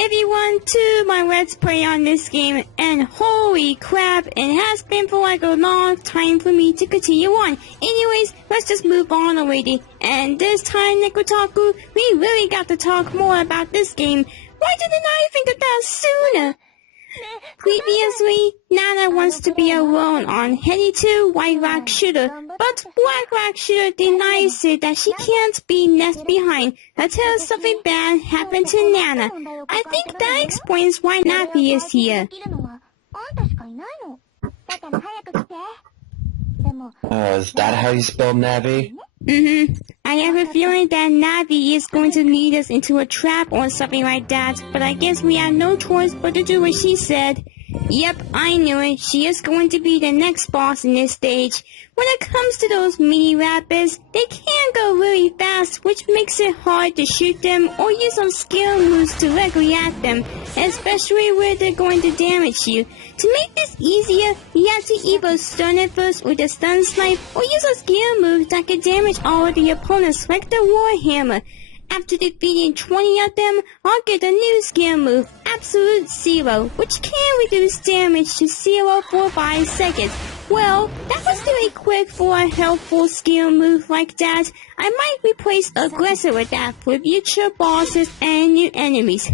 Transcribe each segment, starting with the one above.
everyone to my Let's Play on this game, and holy crap, it has been for like a long time for me to continue on. Anyways, let's just move on already. And this time, Nikotaku, we really got to talk more about this game. Why didn't I think of that sooner? Previously, Nana wants to be alone on heading to White Rock Shooter, but Black Rock Shooter denies it that she can't be left behind until something bad happened to Nana. I think that explains why Navi is here. Is that how you spell Navi? I have a feeling that Navi is going to lead us into a trap or something like that, but I guess we have no choice but to do what she said. Yep, I knew it. She is going to be the next boss in this stage. When it comes to those mini rapids, they can go really fast, which makes it hard to shoot them or use some skill moves directly at them, especially where they're going to damage you. To make this easier, you have to either stun it first with a stun snipe or use a skill move that can damage all of the opponents like the Warhammer. After defeating 20 of them, I'll get a new skill move, Absolute Zero, which can reduce damage to 0 for 5 seconds. Well, that was really quick for a helpful skill move like that. I might replace Aggressor with that for future bosses and new enemies.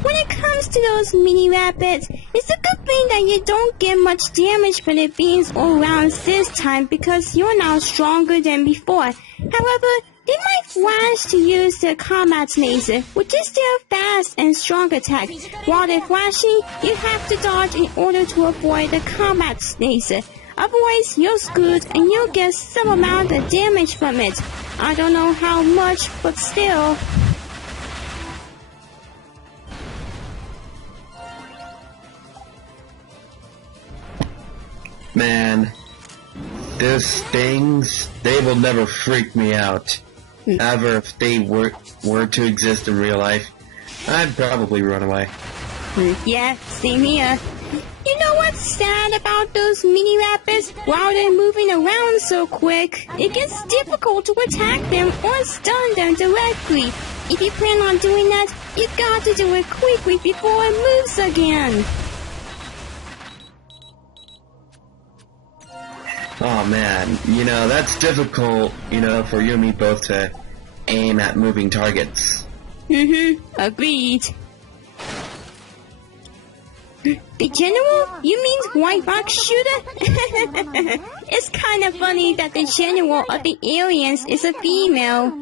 When it comes to those mini rapids, it's a good thing that you don't get much damage from the beams or rounds this time because you're now stronger than before. However, they might flash to use their combat laser, which is their fast and strong attack. While they're flashing, you have to dodge in order to avoid the combat laser. Otherwise, you're screwed and you'll get some amount of damage from it. I don't know how much, but still. Man, those things, they will never freak me out. Ever if they were to exist in real life, I'd probably run away. Yeah, same here. You know what's sad about those mini rapids? While they're moving around so quick, it gets difficult to attack them or stun them directly. If you plan on doing that, you got to do it quickly before it moves again. Oh man, that's difficult, for you and me both to aim at moving targets. Agreed. The General? You mean White Rock Shooter? It's kind of funny that the General of the aliens is a female.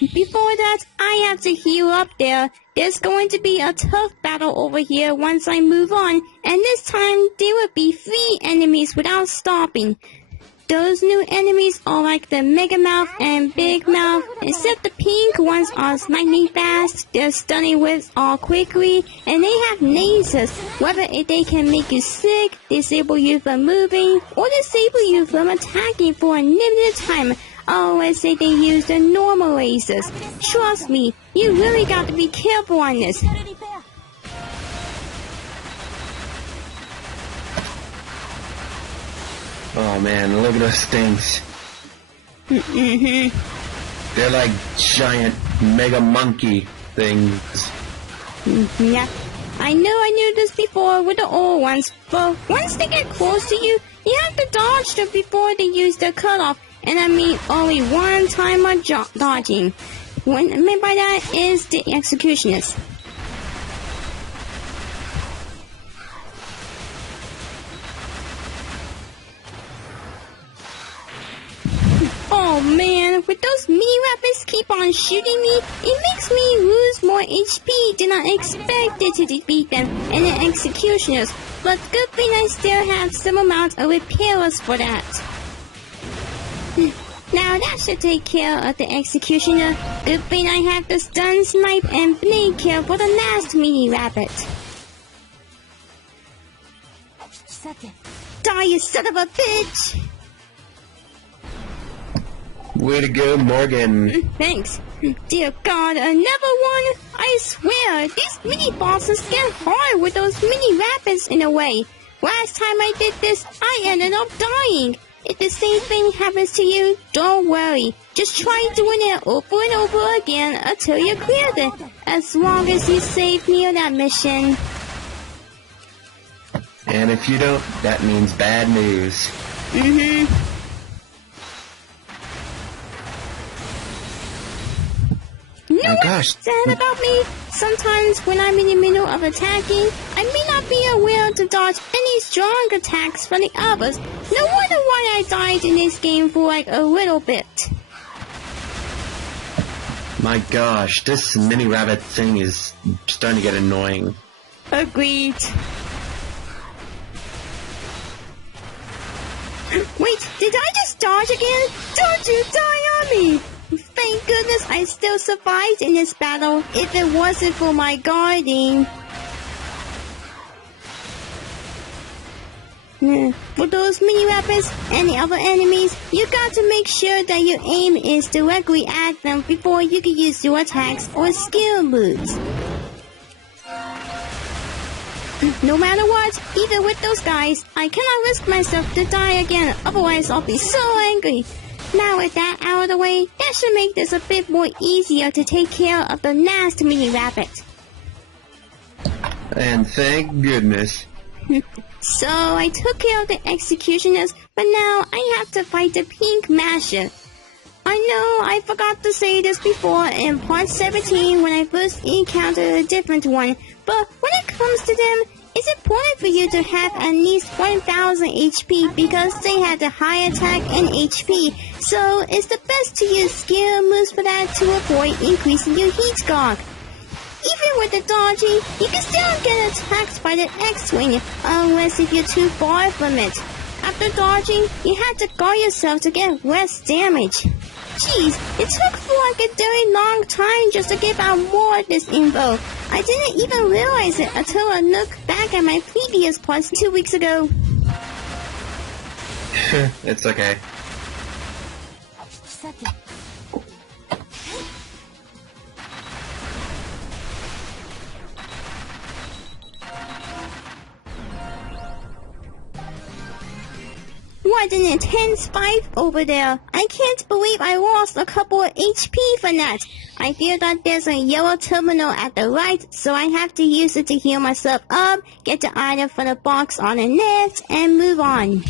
Before that, I have to heal up there. There's going to be a tough battle over here once I move on, and this time there will be 3 enemies without stopping. Those new enemies are like the Mega Mouth and Big Mouth, except the pink ones are slightly fast, they're stunning with all quickly, and they have lasers. Whether they can make you sick, disable you from moving, or disable you from attacking for a limited time. I always say they use the normal lasers. Trust me, you really got to be careful on this. Oh man, look at those things. They're like giant mega monkey things. Yeah, I knew this before with the old ones, but once they get close to you, you have to dodge them before they use the cutoff. And I mean only one time of dodging. What I mean by that is the executionist. Oh man, with those mini rapids keep on shooting me, it makes me lose more HP than I expected to defeat them and the executioners. But good thing I still have some amount of repairers for that. Now that should take care of the executioner. Good thing I have the stun snipe and blade kill for the last mini rapid. Die, you son of a bitch! Way to go, Morgan. Thanks. Dear God, another one? I swear, these mini bosses get hard with those mini rapids in a way. Last time I did this, I ended up dying. if the same thing happens to you, don't worry. Just try doing it over and over again until you clear it, as long as you save me on that mission. And if you don't, that means bad news. You know Oh what gosh. sad about me? Sometimes when I'm in the middle of attacking, I may not be aware to dodge any strong attacks from the others. No wonder why I died in this game for like a little bit. My gosh, this mini rabbit thing is starting to get annoying. Agreed. Wait, did I just dodge again? Don't you die on me! Thank goodness I still survived in this battle if it wasn't for my guarding. For those mini weapons and the other enemies, you got to make sure that your aim is directly at them before you can use your attacks or skill moves. No matter what, even with those guys, I cannot risk myself to die again, otherwise I'll be so angry. Now with that out of the way, that should make this a bit more easier to take care of the nasty mini rabbit. And thank goodness. So I took care of the executioners, but now I have to fight the pink masher. I know I forgot to say this before in part 17 when I first encountered a different one, but when it comes to them, it's important for you to have at least 1000 HP because they have the high attack and HP, so it's the best to use skill moves for that to avoid increasing your heat scarf. Even with the dodging, you can still get attacked by the X-Wing, unless if you're too far from it. After dodging, you have to guard yourself to get less damage. Jeez, it took for like a very long time just to give out more of this info. I didn't even realize it until I looked back at my previous parts 2 weeks ago. It's okay. What an intense fight over there. I can't believe I lost a couple of HP from that. I fear that there's a yellow terminal at the right, so I have to use it to heal myself up, get the item from the box on the left, and move on.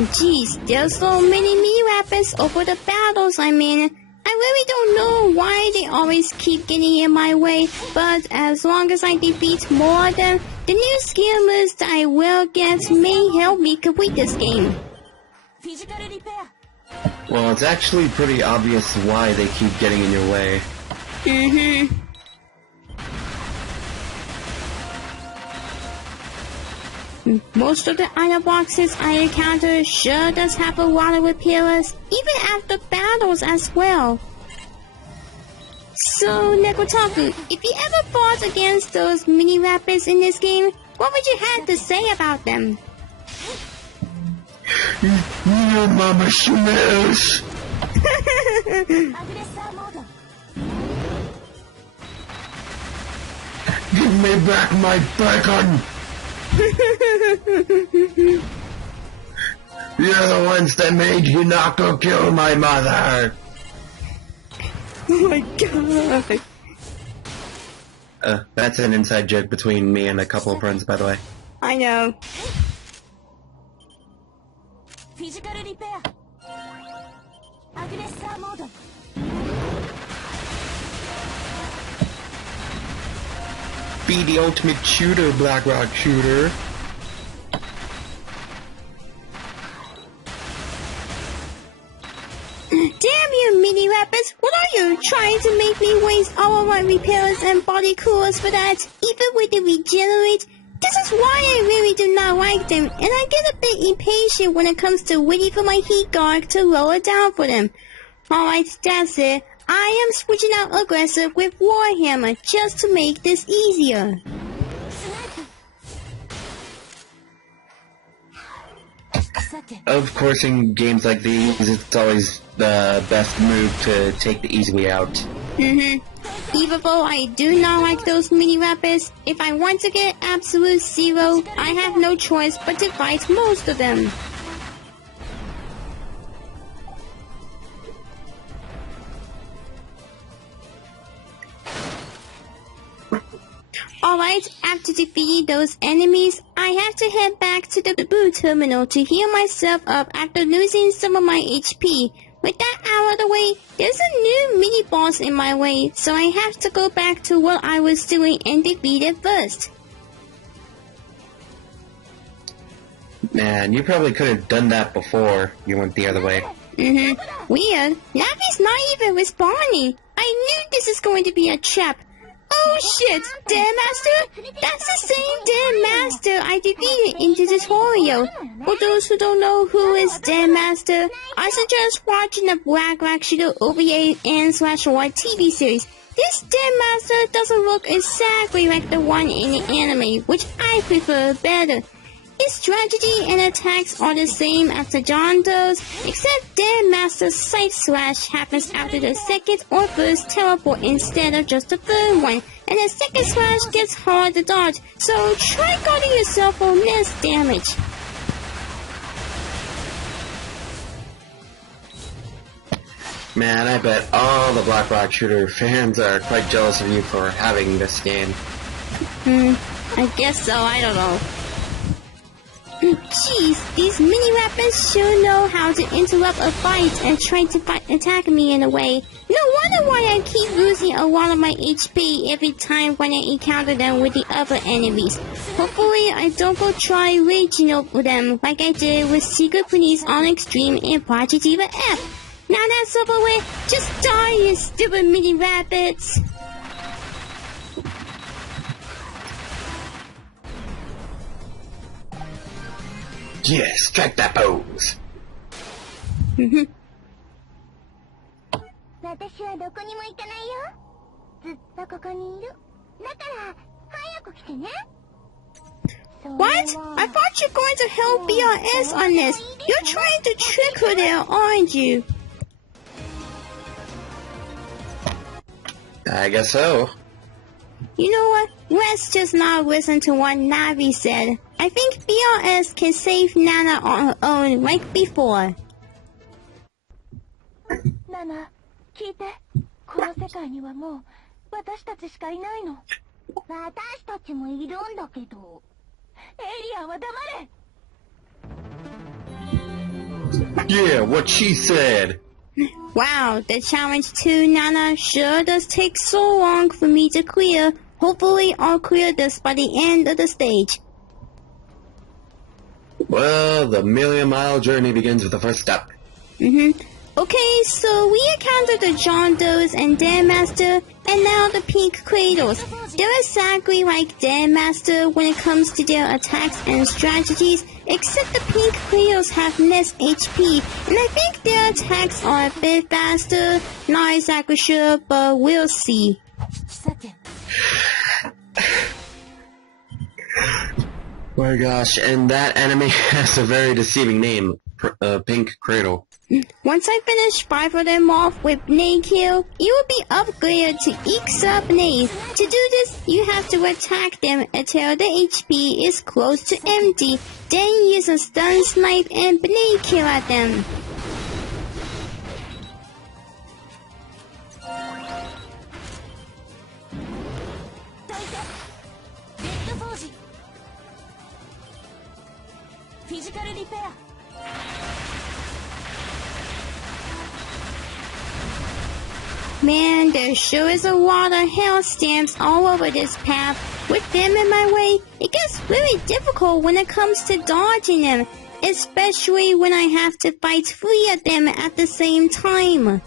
Jeez, there's so many mini weapons over the battles I'm in. I really don't know why they always keep getting in my way, but as long as I defeat more of them, the new skill moves that I will get may help me complete this game. Well, it's actually pretty obvious why they keep getting in your way. Most of the item boxes I encounter sure does have a lot of repairers, even after battles as well. So, Nekotaku, if you ever fought against those mini rapids in this game, what would you have to say about them? Your mama smells! Give me back my bacon! You're the ones that made Hinako kill my mother! Oh my god! That's an inside joke between me and a couple of friends, by the way. I know. Be the ultimate shooter, Black Rock shooter. Damn you, mini rappers! What are you, trying to make me waste all of my repairs and body coolers for that? Even with the regenerate? This is why I really do not like them, and I get a bit impatient when it comes to waiting for my heat guard to lower down for them. Alright, that's it. I am switching out aggressive with Warhammer just to make this easier. of course, in games like these, it's always the best move to take the easy way out. Even though I do not like those mini weapons, if I want to get absolute zero, I have no choice but to fight most of them. Alright, after defeating those enemies, I have to head back to the boot terminal to heal myself up after losing some of my HP. With that out of the way, there's a new mini-boss in my way, so I have to go back to what I was doing and defeat it first. Man, you probably could have done that before you went the other way. Weird. Navi's not even responding. I knew this is going to be a trap. Oh shit! Den Master? That's the same Den Master I defeated in the tutorial. For those who don't know who is Den Master, I suggest watching the Black Shooter OVA and/or TV series. This Den Master doesn't look exactly like the one in the anime, which I prefer better. His strategy and attacks are the same as the John does, except Den Master's Sight Slash happens after the second or first teleport instead of just the third one, and the second slash gets hard to dodge, so try guarding yourself for less damage. Man, I bet all the Black Shooter fans are quite jealous of you for having this game. I guess so, I don't know. Jeez, these mini weapons sure know how to interrupt a fight and try to attack me in a way. No wonder why I keep losing a lot of my HP every time when I encounter them with the other enemies. Hopefully I don't go try raging over them like I did with Secret Police on Extreme and Project Eva F. Now that's over with, just die, you stupid mini rabbits! Yeah, strike that pose! 私はどこにも行かないよ。ずっとここにいる。だから早く来てね。 What? I thought you were going to help BRS on this. You're trying to trick her there, aren't you? I guess so. You know what? Let's just not listen to what Navi said. I think BRS can save Nana on her own like before. ナナ、聞いて。この世界にはもう私たちしかいないの。私たちもいるんだけど。エイリアンは黙れ。 Yeah, what she said! Wow, the challenge to Nana sure does take so long for me to clear. Hopefully I'll clear this by the end of the stage. Well, the million-mile journey begins with the first step. Okay, so we encountered the John Does and Dan Master, and now the Pink Cradles. They're exactly like Dan Master when it comes to their attacks and strategies, except the Pink Cradles have less HP, and I think their attacks are a bit faster. Not exactly sure, but we'll see. My gosh, and that enemy has a very deceiving name, Pink Cradle. Once I finish 5 of them off with Nade Kill, you will be upgraded to X-Up Nade. To do this, you have to attack them until the HP is close to empty, then use a stun snipe and Nade Kill at them. Physical repair. Man, there sure is a lot of hell stamps all over this path. With them in my way, it gets really difficult when it comes to dodging them, especially when I have to fight 3 of them at the same time.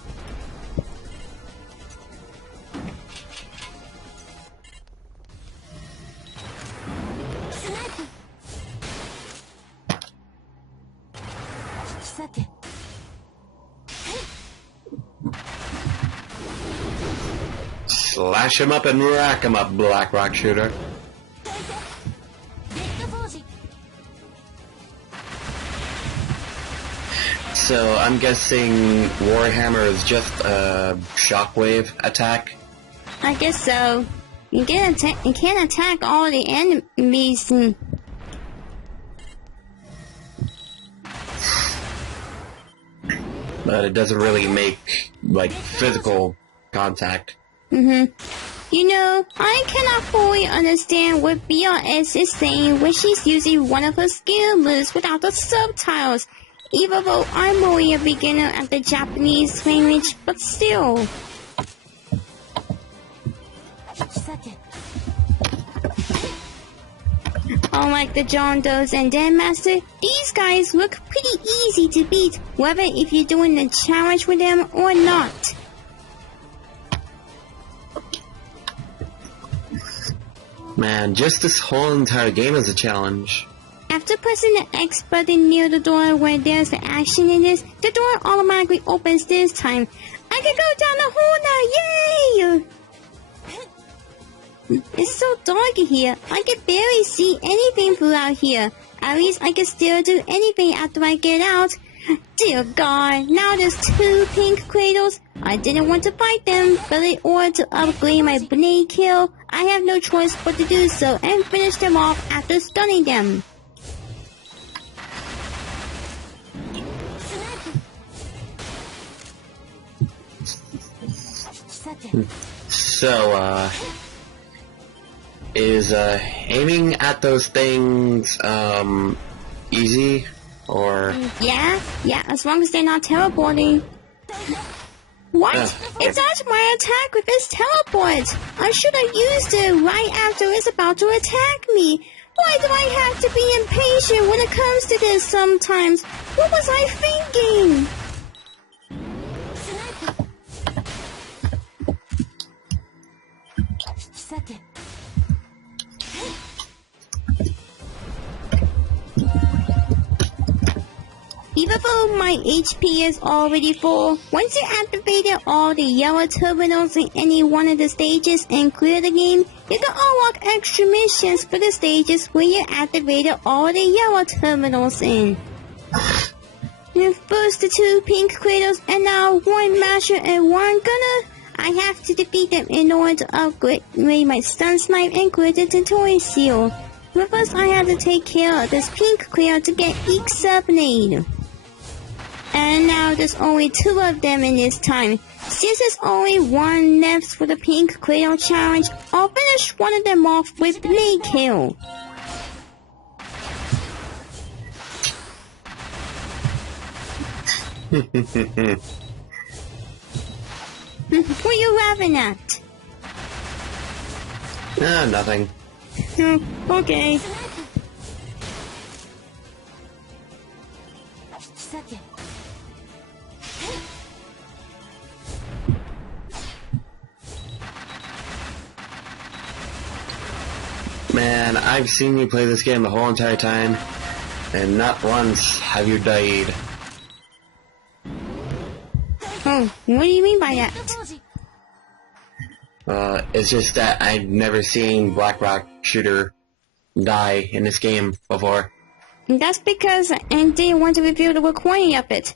Slash him up and rack him up, Black Rock Shooter. So I'm guessing Warhammer is just a shockwave attack? I guess so. You can't attack all the enemies. But it doesn't really make, like, physical contact. You know, I cannot fully understand what BRS is saying when she's using one of her skill moves without the subtitles. Even though I'm only a beginner at the Japanese language, but still. Unlike the John Does and Den Master, these guys look pretty easy to beat, whether if you're doing the challenge with them or not. Man, just this whole entire game is a challenge. After pressing the X button near the door where there's the action in this, the door automatically opens this time. I can go down the hole now, yay! It's so dark in here, I can barely see anything throughout here. At least I can still do anything after I get out. Dear God, now there's 2 pink cradles. I didn't want to fight them, but in order to upgrade my blade kill, I have no choice but to do so and finish them off after stunning them. So, is aiming at those things easy, or? Yeah, as long as they're not teleporting. What? It dodged my attack with its teleport! I should have used it right after it's about to attack me. Why do I have to be impatient when it comes to this sometimes? What was I thinking? Even though my HP is already full, once you activated all the yellow terminals in any one of the stages and clear the game, you can unlock extra missions for the stages where you activated all the yellow terminals in. And first the 2 pink cradles and now 1 masher and 1 gunner. I have to defeat them in order to upgrade my stun snipe and clear the tutorial seal. But first I have to take care of this pink clear to get each sub-nade. And now there's only 2 of them in this time. Since there's only 1 left for the pink cradle challenge, I'll finish one of them off with blade kill. What are you laughing at? Nothing. Okay. Man, I've seen you play this game the whole entire time, and not once have you died. Oh, what do you mean by that? It's just that I've never seen Black Rock Shooter die in this game before. That's because I didn't want to reveal the recording of it.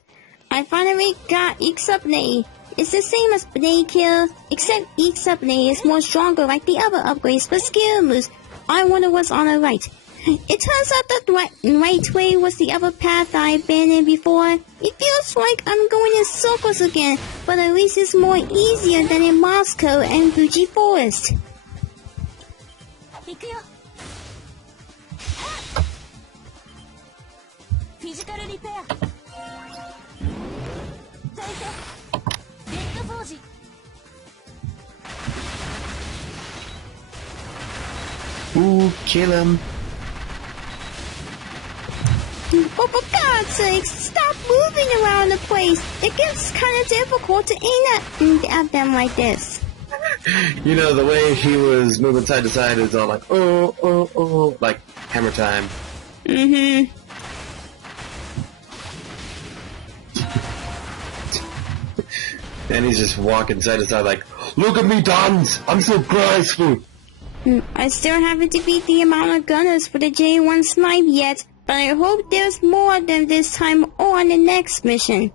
I finally got each sub-nade. It's the same as blade kill, except each sub-nade is more stronger like the other upgrades for skill moves. I wonder what's on the right. It turns out that the right way was the other path I've been in before. It feels like I'm going in circles again, but at least it's more easier than in Moscow and Fuji Forest. Ooh, kill him. Oh, for God's sakes, stop moving around the place. It gets kind of difficult to aim at them like this. You know, the way he was moving side to side is all like, oh, like hammer time. Mm-hmm. And he's just walking side to side like, look at me, Dons! I'm so graceful! I still haven't defeated the amount of gunners for the J1 snipe yet. but I hope there's more than this time or on the next mission.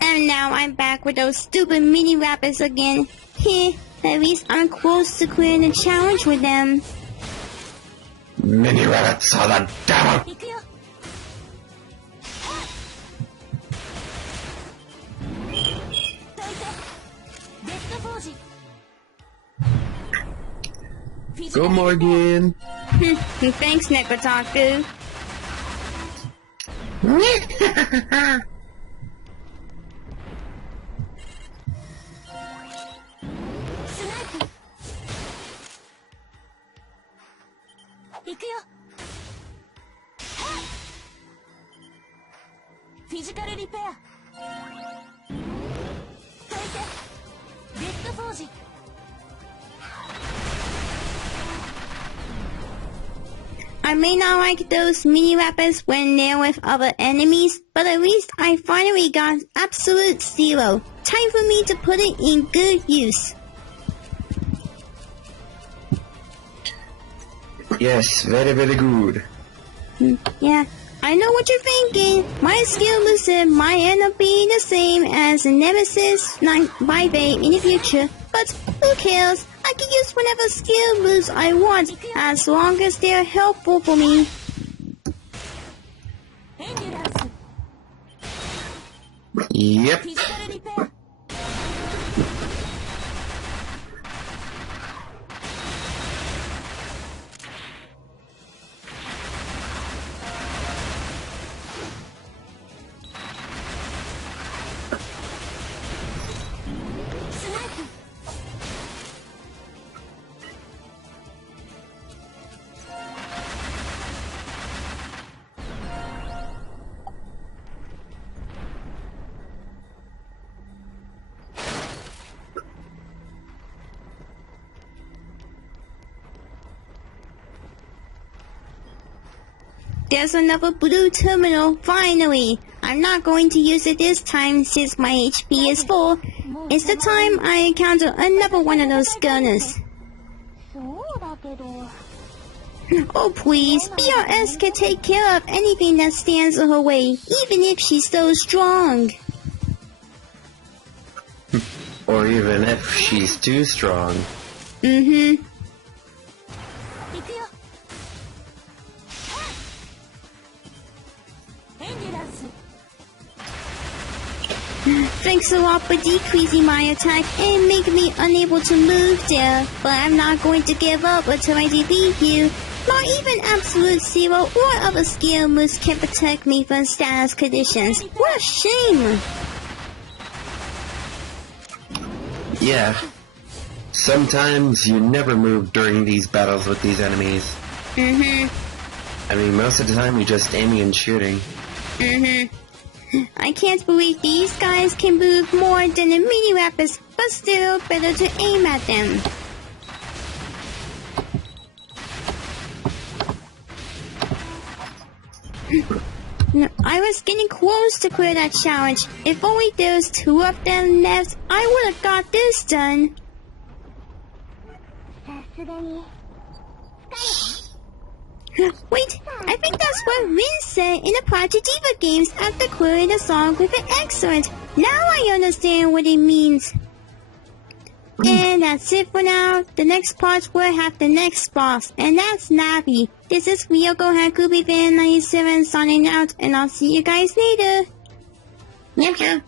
And now I'm back with those stupid mini rappers again. Heh, at least I'm close to clearing the challenge with them. Mini rabbits are the devil! Go Morgan! Thanks, Nekotaku. Physical repair. Dead forge. I may not like those mini rappers when they're with other enemies, but at least I finally got absolute zero. Time for me to put it in good use. Yes, very, very good. Yeah, I know what you're thinking. My skill moveset might end up being the same as Nemesis 9/8 in the future, but who cares? I can use whatever skill moves I want, as long as they're helpful for me. Yep. There's another blue terminal, finally! I'm not going to use it this time since my HP is full. It's the time I encounter another one of those gunners. Oh please, BRS can take care of anything that stands in her way, even if she's so strong. Or even if she's too strong. Mm-hmm. Thanks a lot for decreasing my attack and making me unable to move there, but I'm not going to give up until I defeat you. Not even Absolute Zero or other skill moves can protect me from status conditions. What a shame! Yeah. Sometimes you never move during these battles with these enemies. Mm-hmm. I mean, most of the time you're just aiming and shooting. Mm-hmm. I can't believe these guys can move more than the mini rappers, but still better to aim at them. No, I was getting close to clear that challenge. If only there was 2 of them left, I would have got this done. Wait, I think that's what Rin said in the Project Diva games after clearing the song with an excellent. Now I understand what it means. And that's it for now. The next part will have the next boss, and that's Navi. This is Ryoko Hakubi Fan 97 signing out, and I'll see you guys later. Yep.